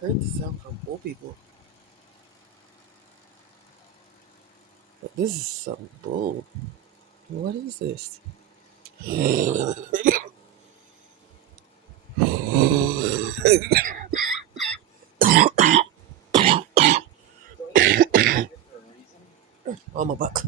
heard the sound from old people, but this is some bull. What is this? Oh my butt.